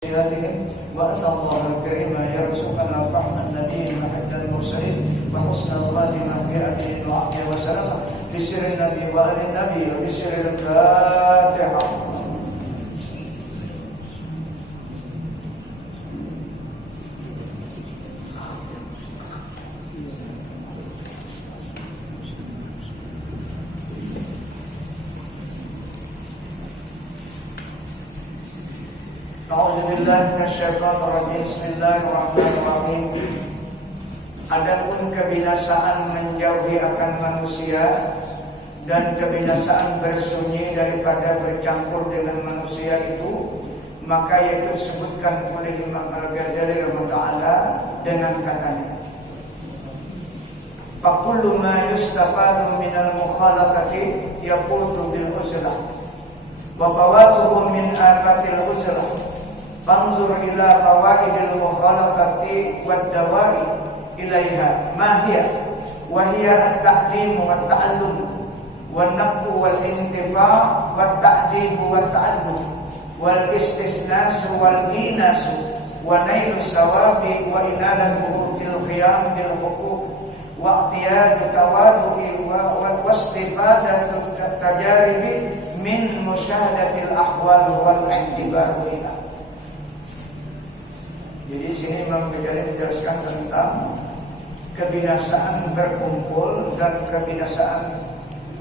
وأن الله الكريم يرزقنا فهم النبي وحد المرسلين وحسن الخاتمة في أجل وعافية وسلامة بسر النبي وآل النبي وبسر الفاتحة. A'udzubillahi minasyaitonir rajim. Bismillahirrahmanirrahim. Adapun kebinasaan menjauhi akan manusia dan kebinasaan bersunyi daripada bercampur dengan manusia itu, maka yaitu disebutkan oleh Imam Al-Ghazali rahimahullah dengan katanya, faqullu ma yustafadu minal mukhalaqati yaqutu bil uzlah wa fawatuhu min afatil uzlah. Fanzur ila qawaidil mukhalaqati wad dawa'i ilaiha ma hiya wa hiya at-ta'lim wa at-ta'allum wan naqu wal intifa' wat ta'dib wat ta'addub wal istisnas wal inas wa nail sawabi wa inadatuhu fil qiyam bil huquq wa i'tiyad tawadu'i wa istifadatu tajaribi min musyahadatil ahwal wal i'tibar ila. Jadi sini Imam Ghazali menjelaskan tentang kebinasaan berkumpul dan kebinasaan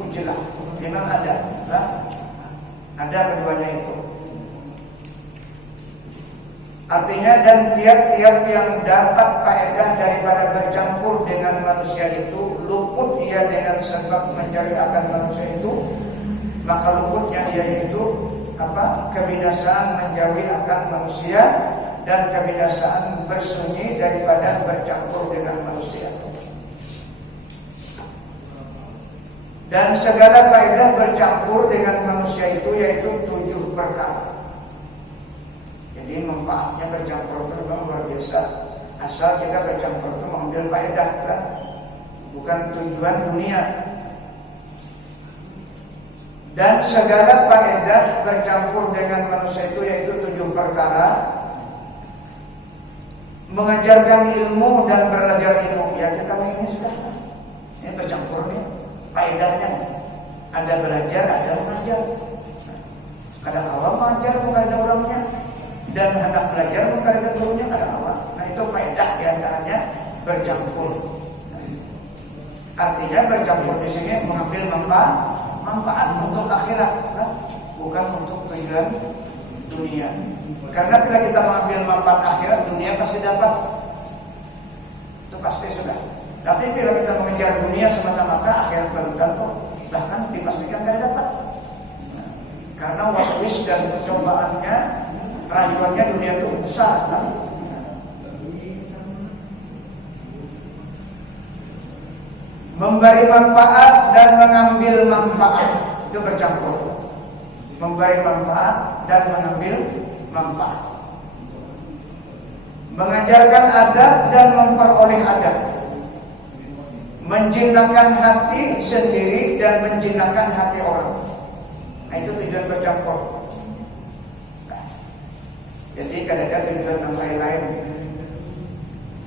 ujilah. Memang ada keduanya itu. Artinya dan tiap-tiap yang dapat faedah daripada bercampur dengan manusia itu, luput ia dengan sebab mencari akan manusia itu, maka luputnya ia itu kebinasaan menjauhi akan manusia dan kebinasaan bersunyi daripada bercampur dengan manusia. Dan segala faedah bercampur dengan manusia itu yaitu 7 perkara. Jadi manfaatnya bercampur itu memang luar biasa. Asal kita bercampur itu mengambil faedah, kan? Bukan tujuan dunia. Dan segala faedah bercampur dengan manusia itu yaitu 7 perkara. Mengajarkan ilmu dan belajar ilmu. Ya kita ini sudah. Ini bercampur nih. Faedahnya ada belajar, ada mengajar. Kadang awam mengajar bukan ada orangnya, dan anak belajar bukan ada gurunya, kadang awam. Nah itu faedah diantaranya bercampur. Artinya bercampur di sini mengambil manfaat untuk akhirat, kan? Bukan untuk tujuan dunia. Karena bila kita mengambil manfaat akhirat, dunia pasti dapat. Itu pasti sudah. Tapi bila kita mengejar dunia semata-mata, akhirat belum tentu. Bahkan dipastikan tidak dapat. Karena waswis dan percobaannya, rayuannya dunia itu besar, kan? Memberi manfaat dan mengambil manfaat itu bercampur. Memberi manfaat dan mengambil manfaat. Mengajarkan adab dan memperoleh adab. Menjinakkan hati sendiri dan menjinakkan hati orang. Nah itu tujuan bercampur. Nah, jadi kadang-kadang tujuan yang lain-lain.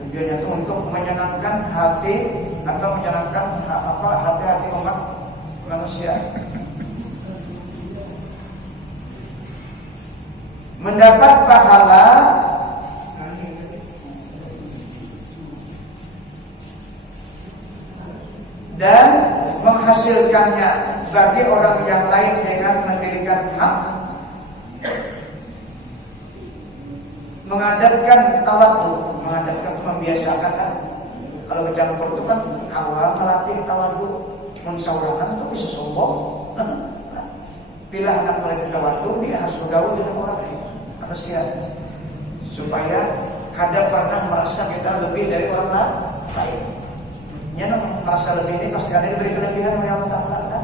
Tujuannya itu untuk menyenangkan hati atau menyenangkan hati-hati umat manusia. Mendapat pahala dan menghasilkannya bagi orang yang lain dengan mendirikan hak. Mengadapkan tawadhu, mengadapkan itu membiasakan kan. Kalau bercampur itu kan awal melatih tawadhu, mensaurakan itu bisa sombong. Bila anak melatih tawadhu, dia harus bergaul dengan orang manusia supaya kadang pernah merasa kita lebih dari orang lain. Merasa lebih ini pasti ada yang beri kelebihan oleh Allah Ta'ala.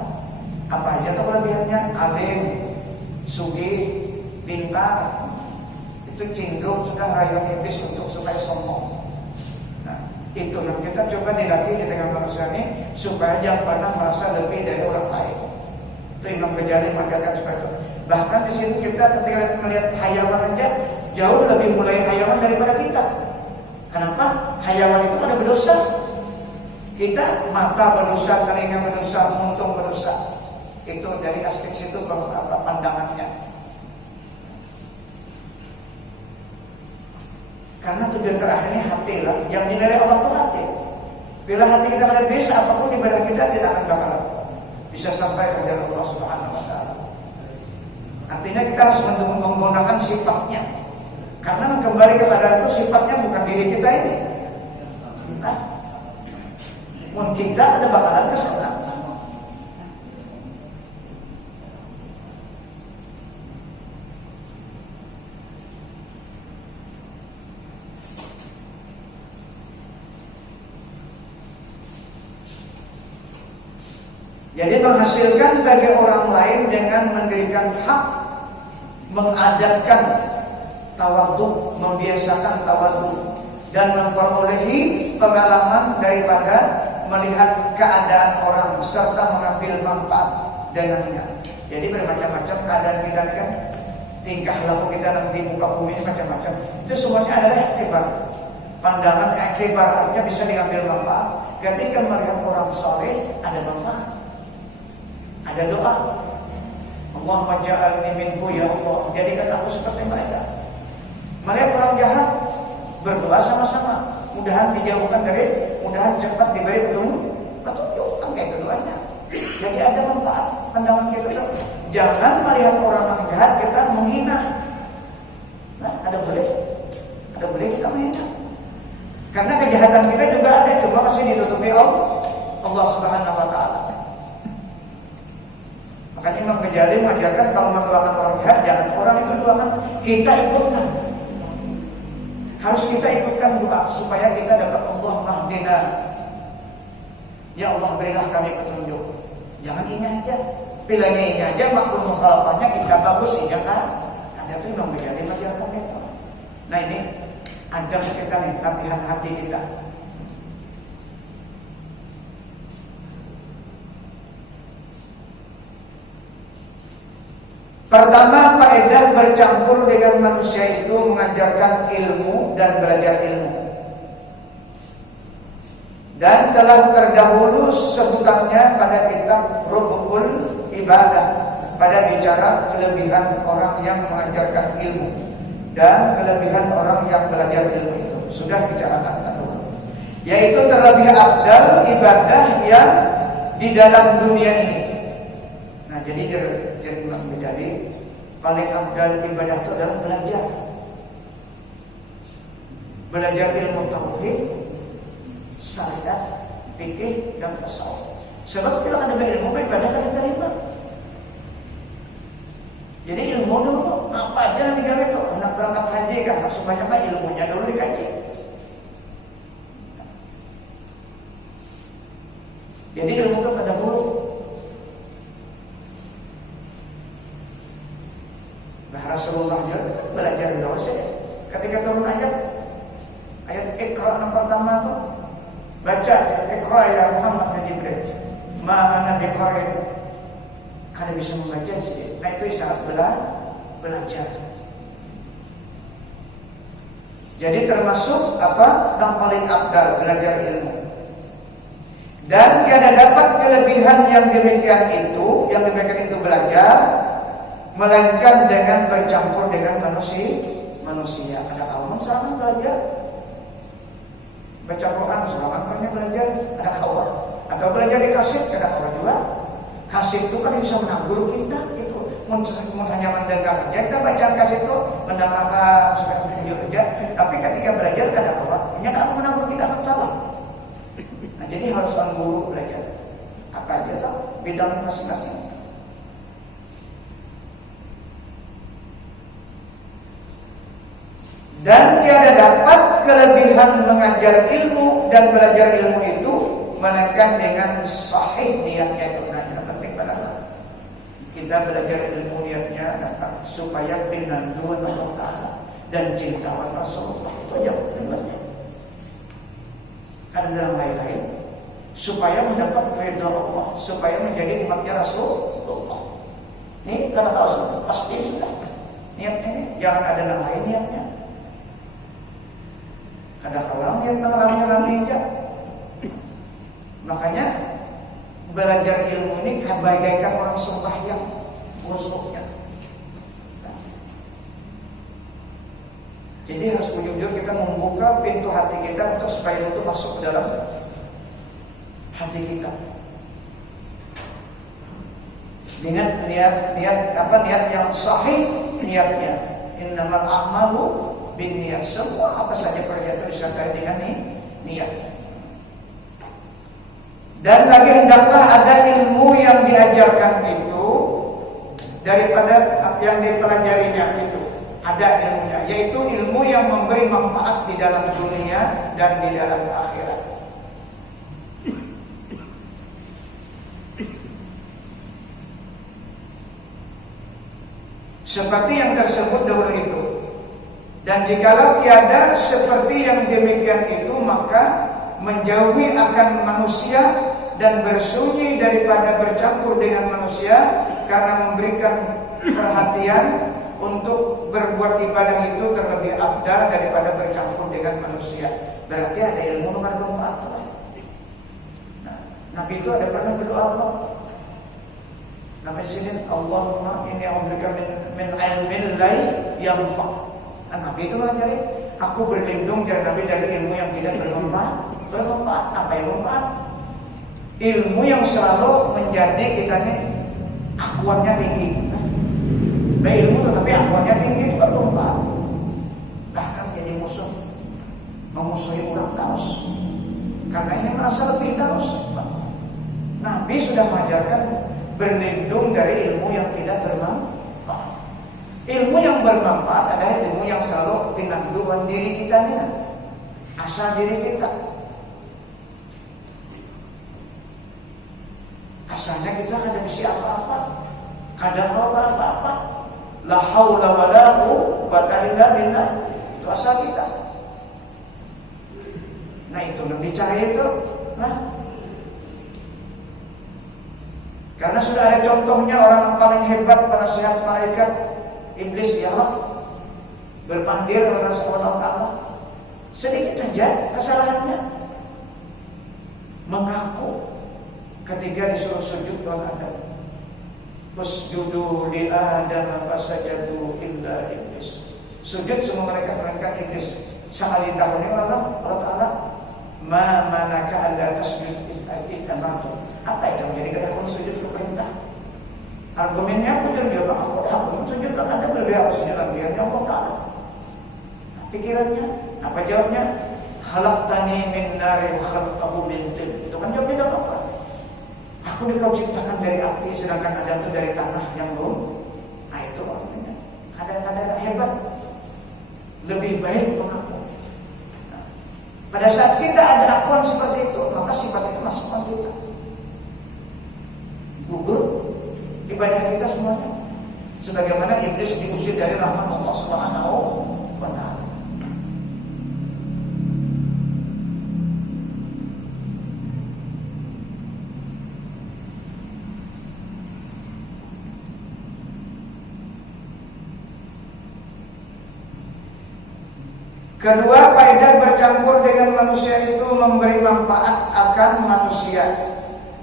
Apa aja tuh kelebihannya? Alim, sugih, pintar. Itu cenderung sudah rayuan iblis untuk supaya sombong. Nah, itu yang kita coba dilatih di tengah manusia ini supaya jangan pernah merasa lebih dari orang lain. Itu Imam Ghazali mengajarkan seperti itu. Bahkan di sini kita ketika melihat hayawan aja jauh lebih mulai hayawan daripada kita. Kenapa? Hayawan itu ada berdosa. Kita mata berdosa, telinga berdosa, muntung berdosa. Itu dari aspek situ pandangannya. Karena tujuan terakhirnya hati lah. Yang dinilai Allah itu hati. Bila hati kita ada bisa, apapun ibadah kita tidak akan bakal bisa sampai ke jalan Allah Subhanahu wa Ta'ala. Artinya kita harus menggunakan sifatnya. Karena kembali kepada itu sifatnya bukan diri kita ini. Mungkin kita ada bakalan ke sana. Jadi menghasilkan bagi orang lain dengan mendirikan hak, mengadatkan tawadhu, membiasakan tawadhu, dan memperolehi pengalaman daripada melihat keadaan orang serta mengambil manfaat dengannya. Jadi bermacam-macam keadaan kita kan, tingkah laku kita nanti muka bumi ini macam-macam. Itu semuanya adalah iktibar. Pandangan iktibar artinya bisa diambil manfaat. Ketika melihat orang saleh ada manfaat. Ada doa, Allahumma ja'alni minhu ya Allah, jadikan aku seperti mereka. Melihat orang jahat, berdoa sama-sama, mudahan dijauhkan dari, mudahan cepat diberi petunjuk, kan kayak keduanya. Jadi ada manfaat pandangan kita tuh. Jangan melihat orang jahat kita menghina. Nah, ada boleh kita menghina. Karena kejahatan kita juga ada, cuma masih ditutupi Allah Subhanahu wa Ta'ala. Makanya Imam Ghazali mengajarkan kalau mendoakan orang jahat, jangan orang itu doakan, kita ikutkan. Harus kita ikutkan doa supaya kita dapat Allah mahdina. Ya Allah berilah kami petunjuk. Jangan ini aja. Bilangnya ini aja maklum mukhalafahnya kita bagus ya kan? Ada tuh Imam Ghazali mengajarkan itu. Nah ini adab kita nih, latihan hati kita. Pertama, faedah bercampur dengan manusia itu mengajarkan ilmu dan belajar ilmu. Dan telah terdahulu sebutannya pada kitab Ruhul Ibadah pada bicara kelebihan orang yang mengajarkan ilmu dan kelebihan orang yang belajar ilmu itu. Sudah bicarakan dahulu. Yaitu terlebih afdal ibadah yang di dalam dunia ini. Nah, jadi menjadi paling afdal ibadah itu adalah belajar. Belajar ilmu tauhid, syariat, fikih dan tasawuf. Sebab kalau ada ilmu ibadah kan diterima. Jadi ilmu dulu apa aja yang digawe itu anak berangkat haji kan supaya ilmunya dulu dikaji. Jadi ilmu itu pada dulu. Rasulullah juga belajar dosa. Ketika turun ayat Iqra yang pertama itu baca Iqra ya Muhammad bin Jibril. Ma'ana biqari. Karena bisa membaca sih. Nah itu isyarat belajar. Jadi termasuk apa yang paling afdal belajar ilmu. Dan tiada dapat kelebihan yang demikian itu belajar melainkan dengan bercampur dengan manusia. Ada kawan selama belajar baca Quran selama banyak belajar, ada kawan. Atau belajar di kaset, ada kawan juga. Kaset itu kan bisa menabur kita itu. Mun hanya mendengar aja, kita baca kaset itu mendengar supaya tunjuk aja. Tapi ketika belajar ada kawan, ini kan menabur kita akan salah. Nah jadi harus guru belajar. Apa aja tuh bidang masing-masing. Dan tiada dapat kelebihan mengajar ilmu dan belajar ilmu itu melainkan dengan sahih niatnya itu. Nah, yang penting adalah kita belajar ilmu niatnya supaya pinanduan Allah Ta'ala dan cintawan Rasulullah. Itu aja tujuannya. Karena dalam lain-lain supaya mendapat ridha Allah, supaya menjadi umatnya Rasulullah. Ini karena Rasul pasti sudah niatnya ini, jangan ada yang lain niatnya. Kadang-kadang niat rame-rame aja. Makanya belajar ilmu ini bagaikan orang sembahyang busuknya. Jadi harus jujur kita membuka pintu hati kita untuk supaya itu masuk ke dalam hati kita. Ingat niat yang sahih niatnya. Innamal a'malu binniyat. Semua apa saja perbuatan disertai dengan niat. Dan lagi hendaklah ada ilmu yang diajarkan itu daripada yang dipelajarinya itu. Ada ilmunya, yaitu ilmu yang memberi manfaat di dalam dunia dan di dalam akhirat. Seperti yang tersebut dahulu itu. Dan jikalau tiada seperti yang demikian itu, maka menjauhi akan manusia dan bersunyi daripada bercampur dengan manusia, karena memberikan perhatian untuk berbuat ibadah itu terlebih afdal daripada bercampur dengan manusia. Berarti ada ilmu nomor 4. Nah, Nabi itu ada pernah berdoa Allah. Nabi sini Allahumma inni a'udzubika min ilmin la yanfa'. Nah, Nabi itu mengajari, aku berlindung dari Nabi dari ilmu yang tidak bermanfaat. Bermanfaat apa yang bermanfaat? Ilmu yang selalu menjadi kita nih akuannya tinggi. Nah, ilmu tetapi akuannya tinggi itu kan bermanfaat. Bahkan jadi musuh, memusuhi orang terus. Karena ini merasa lebih terus. Nabi sudah mengajarkan berlindung dari ilmu yang tidak bermanfaat. Ilmu yang bermanfaat adalah ilmu yang selalu pinangduan diri kita, asal diri kita. Asalnya kita kada bisa apa-apa, kada tahu apa-apa. La haula wala quwwata illa billah. Itu asal kita. Nah, itu yang dicari itu. Nah, karena sudah ada contohnya orang yang paling hebat penasihat malaikat iblis, ya Allah, berpandir kepada Allah. Sedikit saja kesalahannya, mengaku ketika disuruh sujud doa Adam. Usjudu li Adam fasajadu illa iblis. Sujud semua mereka melainkan iblis. Saat ditanya Allah Taala, ma manaka alla tasjud illa ma'tu. Apa yang menjadi ketakutan sujud ke perintah? Argumennya aku jawab, aku sujud ke Adam lebih harus sujud lagi Allah Taala. Pikirannya apa jawabnya? Khalaqtani min nari wa khalaqtahu min tin. Itu kan jawabnya apa? Aku dikau ciptakan dari api, sedangkan Adam itu dari tanah yang belum. Nah, itu artinya kadang-kadang hebat, lebih baik mengaku. Nah, pada saat kita ada akuan seperti itu, maka sifat itu masuk ke kita. Gugur ibadah kita semuanya. Sebagaimana iblis diusir dari rahmat Allah Subhanahu wa Ta'ala. Kedua, faedah bercampur dengan manusia itu memberi manfaat akan manusia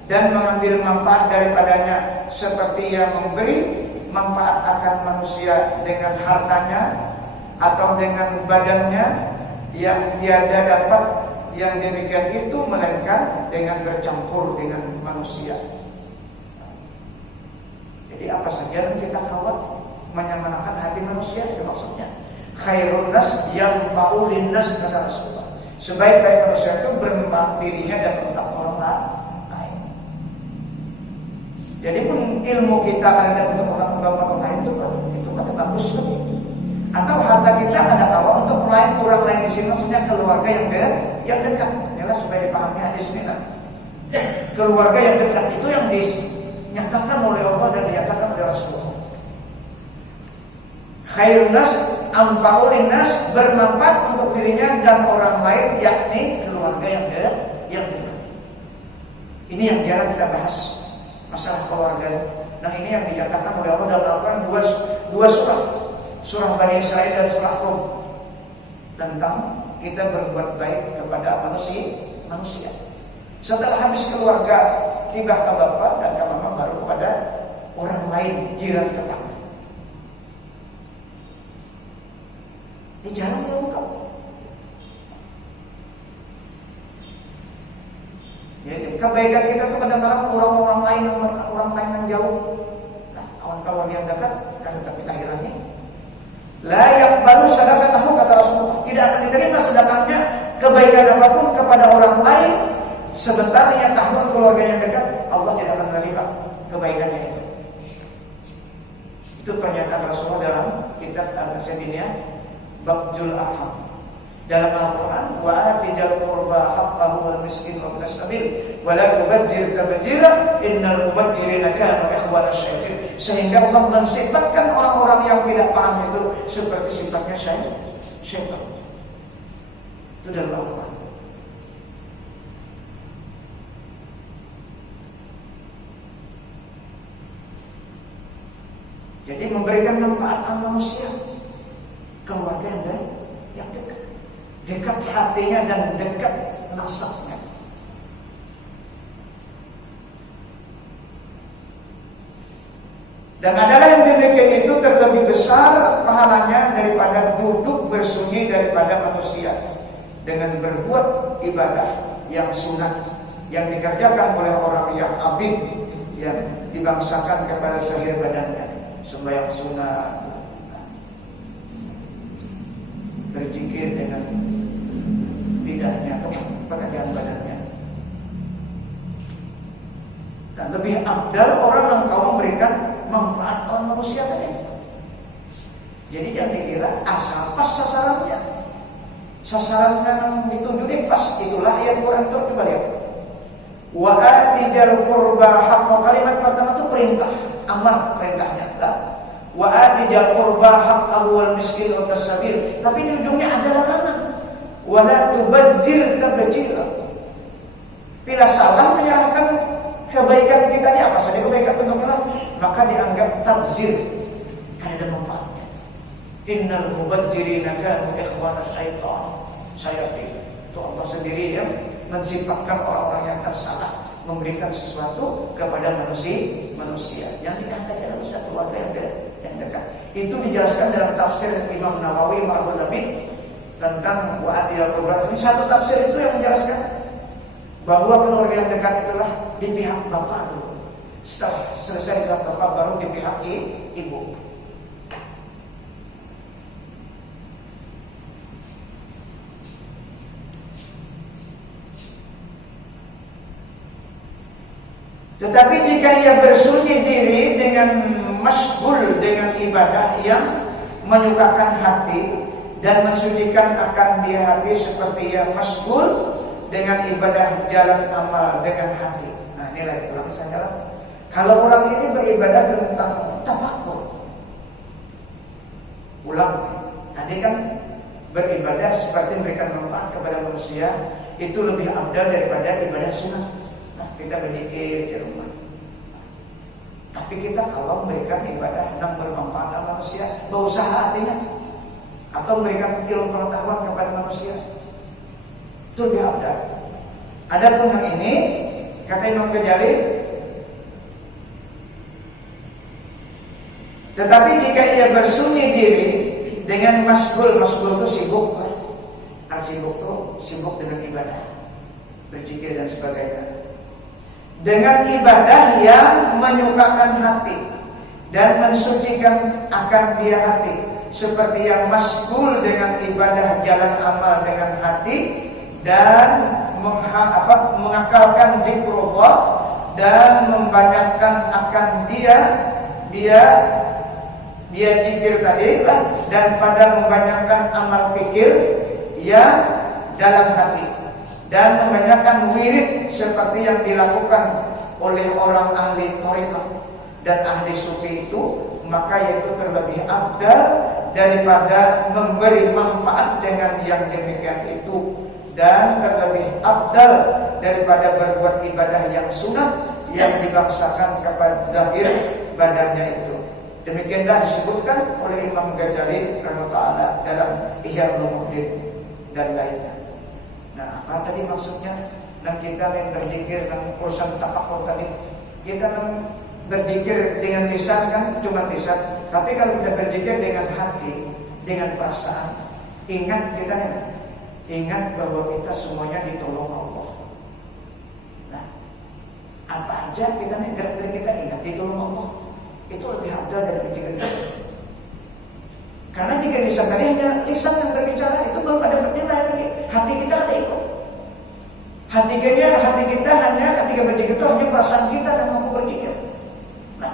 dan mengambil manfaat daripadanya, seperti yang memberi manfaat akan manusia dengan hartanya atau dengan badannya, yang tiada dapat yang demikian itu melainkan dengan bercampur dengan manusia. Jadi apa saja yang kita kawat menyamarakan hati manusia, itu maksudnya. Khairun nas yang faulin nas, kata Rasulullah. Sebaik-baik manusia itu bermanfaat dirinya dan untuk orang lain. Jadi pun ilmu kita ada untuk orang lain itu kan bagus lagi. Atau harta kita ada kawan untuk orang lain di sini, maksudnya keluarga yang dekat. Inilah supaya dipahami hadis ini lah. Keluarga yang dekat itu yang dinyatakan oleh Allah dan dinyatakan oleh Rasulullah. Khairun nas anfa'ul nas, bermanfaat untuk dirinya dan orang lain, yakni keluarga yang dekat. Ini yang jarang kita bahas, masalah keluarga. Nah, ini yang dikatakan oleh Allah dalam Al-Quran dua surah Bani Israil dan surah Rum tentang kita berbuat baik kepada manusia. Setelah habis keluarga, tiba ke bapak dan ke mama, baru kepada orang lain, jiran tetangga. Ini jarang diungkap. Ya, kebaikan kita tuh kadang-kadang orang lain yang jauh. Nah, kawan-kawan yang dekat, kan tapi tahirannya la yaqbalu sadaqatahu, kata Rasulullah, tidak akan diterima sedekahnya kebaikan apapun kepada orang lain sebentar ia tahun keluarga yang dekat, Allah tidak akan menerima kebaikannya itu. Itu pernyataan Rasulullah dalam kitab Al-Qasidiyah bab Jul Arham. Dalam Al-Quran, wa atijal qurba haqqahu wal miskin wa ibnas sabil wa la tubadzir tabdzira innal mubadzirina kanu ikhwana syaitan. Sehingga Allah mensifatkan orang-orang yang tidak paham itu seperti sifatnya syaitan. Itu dalam Al-Quran. Jadi memberikan manfaat manusia, keluarga yang dekat hatinya dan dekat nasabnya. Dan adalah yang demikian itu terlebih besar pahalanya daripada duduk bersunyi daripada manusia dengan berbuat ibadah yang sunat yang dikerjakan oleh orang yang abid, yang dibangsakan kepada zahir badannya, sembahyang sunat, berzikir dengan lidahnya atau pekerjaan badannya. Dan lebih abdal orang yang kau memberikan manfaat orang manusia tadi. Jadi jangan dikira asal pas sasarannya. Sasaran yang ditunjukin pas, itulah yang Quran itu. Coba lihat. Wa atijal qurba haqqa, kalimat pertama itu perintah, amar, perintahnya. Wa atijal qurba haqqahu wal miskin wa ibnas sabil. Tapi di ujungnya ada larangan. Wa la tubadzir tabdzira. Bila salah menyalahkan kebaikan kita ini, apa saja kebaikan bentuknya, maka dianggap tabzir, karena ada manfaatnya. Innal mubadzirina kanu ikhwana syaitan. Itu Allah sendiri yang mensifatkan orang-orang yang tersalah memberikan sesuatu kepada manusia yang tidak ada dalam satu keluarga yang dekat. Itu dijelaskan dalam tafsir Imam Nawawi Ma'rul Nabi tentang wa'atiyal qurba. Ini satu tafsir itu yang menjelaskan bahwa keluarga yang dekat itulah di pihak bapak dulu. Setelah selesai pihak bapak, baru di pihak ibu. Tetapi jika ia bersunyi diri dengan masyghul dengan ibadah yang menyukakan hati dan mensucikan akan dia hati seperti yang masyghul dengan ibadah jalan amal dengan hati. Nah, inilah ulang saja. Kalau orang ini beribadah tentang tafakkur, ulang. Tadi kan beribadah seperti memberikan manfaat kepada manusia, itu lebih abdal daripada ibadah sunnah. Nah, kita berzikir di rumah. Tapi kita kalau memberikan ibadah yang bermanfaat kepada manusia, berusaha artinya, atau memberikan ilmu pengetahuan kepada manusia, itu lebih abdal. Adapun yang ini, kata Imam Ghazali, tetapi jika ia bersunyi diri dengan masyghul itu sibuk, sibuk itu sibuk dengan ibadah, berzikir dan sebagainya, dengan ibadah yang menyukakan hati dan mensucikan akan dia hati, seperti yang masyghul dengan ibadah jalan amal dengan hati dan mengakalkan zikrullah dan membanyakkan akan dia zikir tadi lah, dan pada membanyakkan amal pikir yang dalam hati dan membanyakkan wirid seperti yang dilakukan oleh orang ahli thariqah dan ahli sufi itu, maka yaitu terlebih afdal daripada memberi manfaat dengan yang demikian itu, dan terlebih afdal daripada berbuat ibadah yang sunnah yang dibangsakan kepada zahir badannya itu. Demikianlah disebutkan oleh Imam Ghazali rahimahullah dalam Ihya Ulumuddin. dan lainnya. Nah, apa tadi maksudnya? Nah, kita yang berzikir dan urusan tafakur tadi, kita berzikir dengan lisan kan cuma lisan, tapi kalau kita berzikir dengan hati, dengan perasaan, ingat bahwa kita semuanya ditolong Allah. Nah, apa aja kita gerak-gerik kita ingat ditolong Allah, itu lebih afdal dari berzikir. Karena jika lisan tadi hanya lisan yang berbicara, itu belum ada bernilai lagi. Hati kita ada ikut. Hati kita hanya ketika berzikir itu hanya perasaan kita yang mampu berzikir. Nah,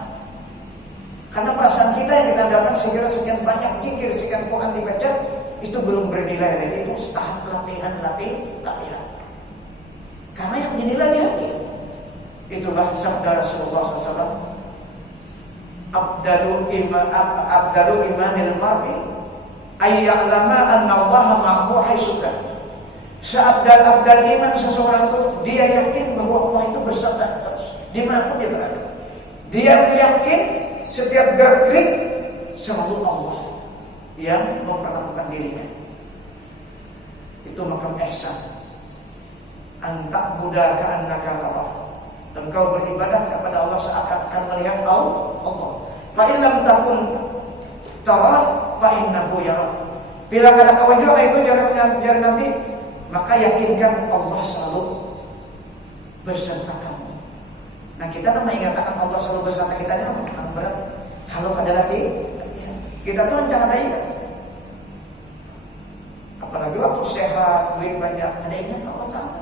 karena perasaan kita yang kita andalkan segala sekian banyak zikir, sekian Quran dibaca, itu belum bernilai lagi. Itu tahap latihan. Karena yang dinilai di hati. Itulah sabda Rasulullah SAW. Abdalu imanil mar'i ay ya'lama anna Allah ma'ahu haitsu kana. Seabdal iman seseorang itu dia yakin bahwa Allah itu bersama terus dimanapun dia berada. Dia yakin setiap gerak-gerik selalu Allah yang memperlakukan dirinya. Itu makam ihsan. Antak buddha ka'annaka tarah. Engkau beribadah kepada Allah seakan-akan melihat Allah. Fa in lam takun tarah fa innahu yarah. Bila ada kawajah itu jarak Nabi, maka yakinkan Allah selalu beserta kamu. Nah, kita kan mengatakan Allah selalu beserta kita ini memang berat. Kalau pada latihan, kita tuh jangan ingat. Apalagi waktu sehat, duit banyak, ada ingat Allah Ta'ala.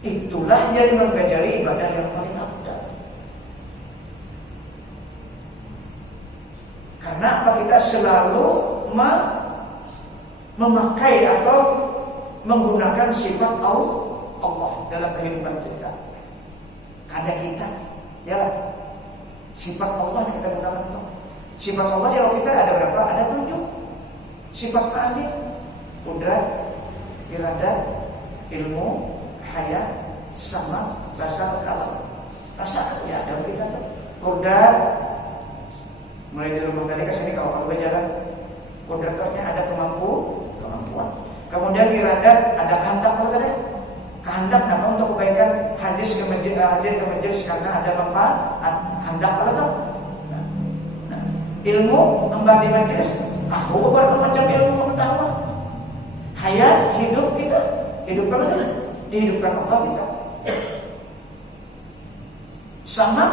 Itulah yang mempelajari ibadah yang paling afdal. Karena apa, kita selalu memakai atau menggunakan sifat Allah dalam kehidupan kita. Ada kita, ya, sifat Allah yang kita gunakan. Sifat Allah kalau kita ada berapa? Ada 7. Sifat adil, qudrat, iradat, ilmu, hayat, sama, basar, kalam. Basar ya ada kita tuh. Qudrat, mulai dari rumah tadi ke sini kalau kamu berjalan, kudratornya ada kemampuan. Kemudian iradat, ada kehendak kalau tadi. Kehendak nama untuk kebaikan, hadir ke majelis karena ada manfaat. Hendak kalau tahu. Nah, ilmu embah di majelis, tahu beberapa macam ilmu pengetahuan. Hayat, hidup kita, dihidupkan Allah kita. Sama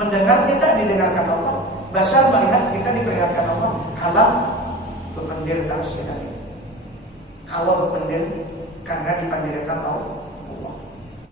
mendengar kita didengarkan Allah. Basar melihat kita diperlihatkan Allah. Kalam berpendir terus kita. Kalau berpendir karena dipandirkan Allah.